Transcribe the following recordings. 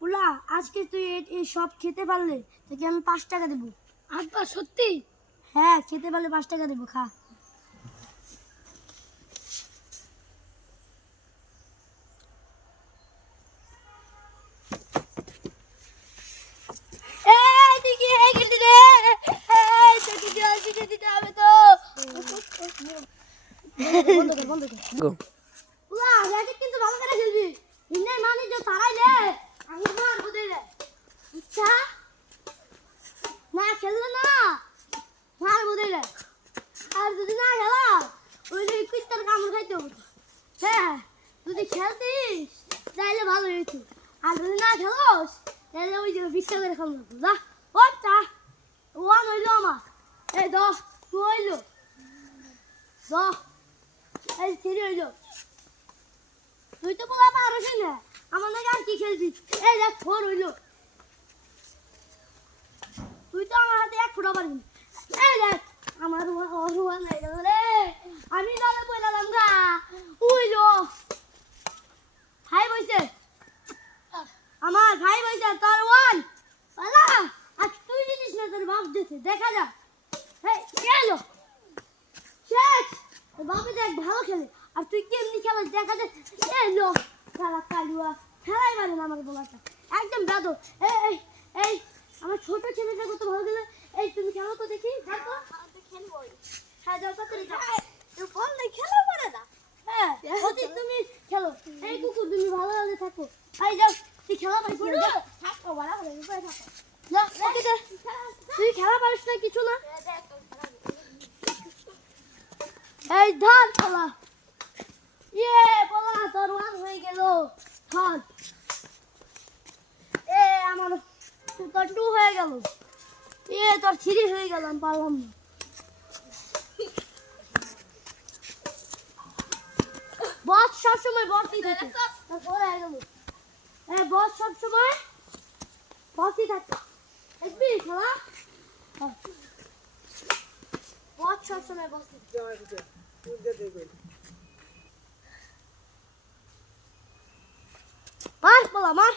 পুলা আজকে তুই এই সব খেতে পারলে তোকে আমি 5 টাকা দেব। আব্বা সত্যি? হ্যাঁ, খেতে পারলে 5 টাকা দেব, খা। এই তুই কি এই খেলতি রে? এই তুই কি আজকে দিতে হবে তো? বন্ধ কর। গো পুলা র্যাকেট কিন্তু ভালো করে খেলবি। ইন্নে মানে যে তারাইলে আমি মারবো দিলে। আচ্ছা না খেললে না মারবো দিলে। আর যদি না খেলা ওই যে কুত্তার কামড় খাইতে হবে। হ্যাঁ, যদি খেলতিস তাহলে ভালো হইতো। আর যদি না খেলোস তাহলে ওই যে ভিক্ষা করে খাবো। যা ওটা ওয়ান হইলো আমার। এই 10 2 হইলো 10 এই 3 হইলো। তুই তো বলা পারছ না আমার নাকি আর কি খেলছিস? এই দেখ 4 হইলো। তুই তো আমার হাতে 1 ফুটা পারবি না। এই দেখ আমার ওয়ান হয়ে গেল রে। আমি দলে বইলাম গা উইলো ভাই বইছে আমার ভাই বইছে তোর ওয়ান পালা। আর তুই জিনিস না তোর বাপ দিছে দেখা যা। এই গেল শেষ। তোর বাপে দেখ ভালো খেলে আর তুই কেমনি খেলা দেখা যা। এলো খেলা কালুয়া খেলাই পারে না আমার বলাটা একদম বেদো। এই এই এই আমার ছোট ছেলেটা কত ভালো খেলে। এই তুমি খেলো তো দেখি দেখো। খেলবই। হ্যাঁ যাও তাড়াতাড়ি যাও। তুই বল না খেলা পারে না। হ্যাঁ অতি তুমি খেলো। এই কুকুর তুমি ভালো ভালো থাকো। এই যাও তুই খেলা পারিস না। থাকো ভালো ভালো উপরে থাকো। যা ওকে দে। তুই খেলা পারিস না কিছু না। এই ধর খেলা। ইয়ে বলা তোর ওয়ান হয়ে গেল। ধর এ আমার তোর 2 হয়ে গেল। এ তোর 3 হয়ে গেল। আমি পারলাম না। বস সবসময় বসই থাকে। তারপরে হয়ে গেল। বস সবসময় বসই থাকে। দেখবি খেলা বস সবসময় বসই। মার বলা মার।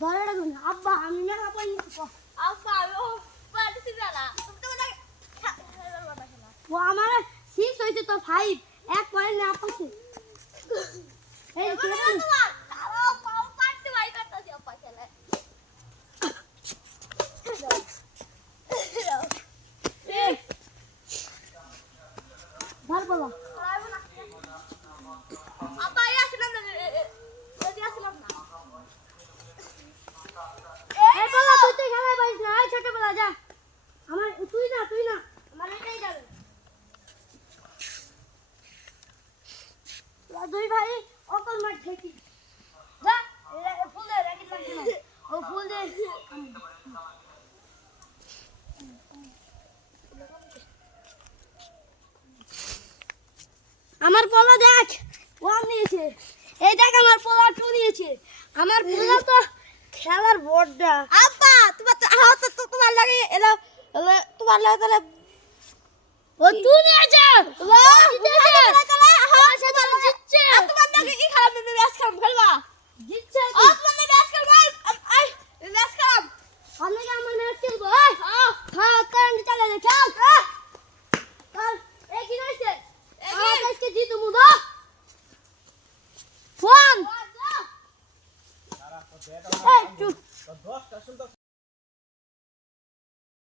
ধরে রাখুন আব্বা আমি না পাই। আব্বা ও পারছি না। ও আমার 6 হইছে তো 5 এক পয়েন্ট না পাচ্ছে। এই তোমার আরো পাও পারতে ভাই করতেছি আব্বা খেলে। ধর বলা আব্বা আসলাম না যদি আসলাম না। এই বলা তুই তো খেলাই পারিস না। এই ছোট বলা যা আমার তুই না আমার এটাই যাবে। দুই ভাই অকল মার ঠেকি যা। ফুল দে র্যাকেট লাগবে না। ও ফুল দে। আমার পোলা দেখ ওয়ান নিয়েছে। এই দেখ আমার পোলা 2 নিয়েছে। আমার পোলা তো খেলার বড়টা। আব্বা তোমার তো তোমার লাগে এলো তোমার লাগে তাহলে ও 2 নিয়েছে।